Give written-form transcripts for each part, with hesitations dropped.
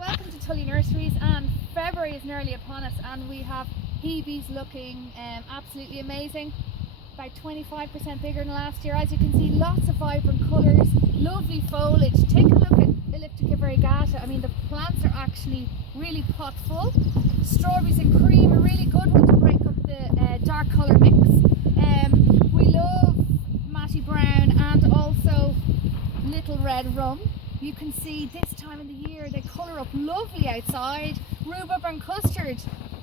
welcome to Tully Nurseries, and February is nearly upon us and we have hebes looking absolutely amazing, about 25% bigger than last year. As you can see, lots of vibrant colours, lovely foliage. Take a look at Elliptica variegata. I mean, the plants are actually really pot full. Strawberries and cream are really good one to break up the dark colour mix. We love matty brown and also little red rum. You can see this time of the year they colour up lovely outside. Rhubarb and custard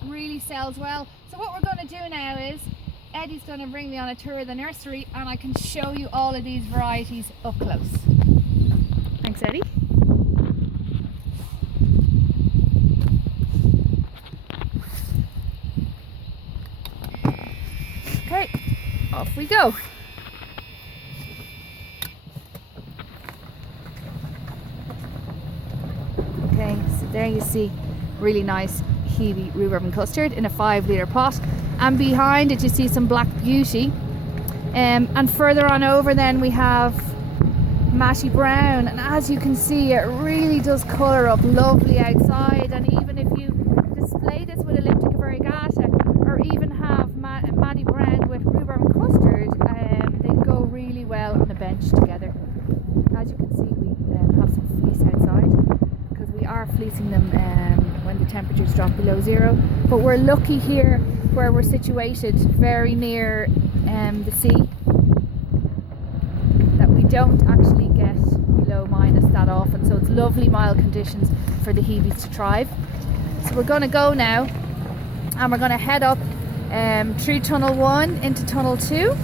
really sells well. So what we're going to do now is Eddie's going to bring me on a tour of the nursery and I can show you all of these varieties up close. Thanks, Eddie. Okay, off we go. Okay, so there you see really nice hebe rhubarb and custard in a 5-litre pot, and behind it you see some Black Beauty, and further on over then we have Matty Brown, and as you can see it really does colour up lovely outside. And even if you display this with Elliptica variegata or even have Matty Brown with rhubarb and custard, they go really well on a bench together. As you can see, we have some fleece outside because we are fleecing them when the temperatures drop below zero, but we're lucky here where we're situated very near the sea that we don't actually get below minus that often, so it's lovely mild conditions for the hebes to thrive. So we're going to go now and we're going to head up through tunnel 1 into tunnel 2.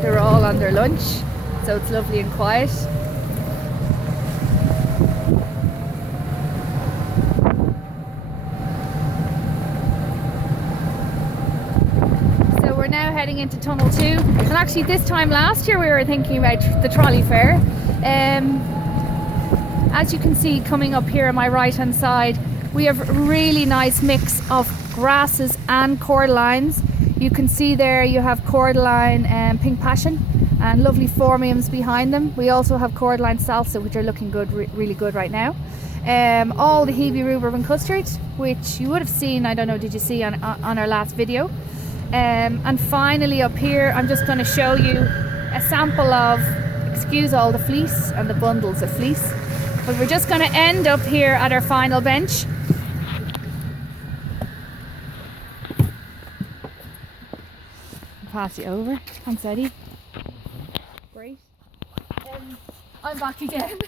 They're all on their lunch, so it's lovely and quiet. So we're now heading into tunnel 2, and actually this time last year we were thinking about the trolley fair. As you can see coming up here on my right hand side, we have a really nice mix of grasses and cordylines. You can see there you have cordyline and pink passion and lovely phormiums behind them. We also have cordyline salsa, which are looking good, really good right now. All the hebe rhubarb and custard, which you would have seen, I don't know, did you see on our last video? And finally up here I'm just going to show you a sample of, excuse all the fleece and the bundles of fleece, but we're just going to end up here at our final bench. Pass you over. Thanks, Eddie. Great. I'm back again.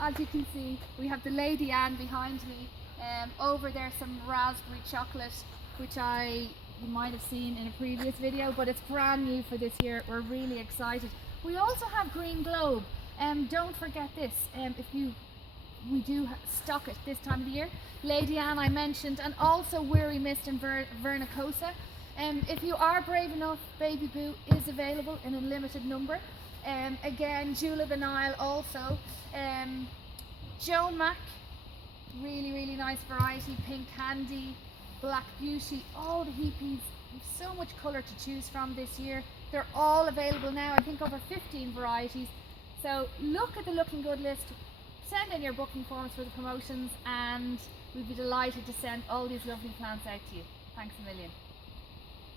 As you can see, we have the Lady Anne behind me. Over there some raspberry chocolate, which you might have seen in a previous video, but it's brand new for this year. We're really excited. We also have Green Globe. Don't forget this. We do stock it this time of the year. Lady Anne I mentioned, and also Weary Mist and Vernicosa. If you are brave enough, Baby Boo is available in a limited number. Again, Julep and Nile also. Joan Mac, really nice variety. Pink Candy, Black Beauty, all the hebes. So much colour to choose from this year. They're all available now, I think over 15 varieties. So look at the Looking Good list, send in your booking forms for the promotions, and we'd be delighted to send all these lovely plants out to you. Thanks a million.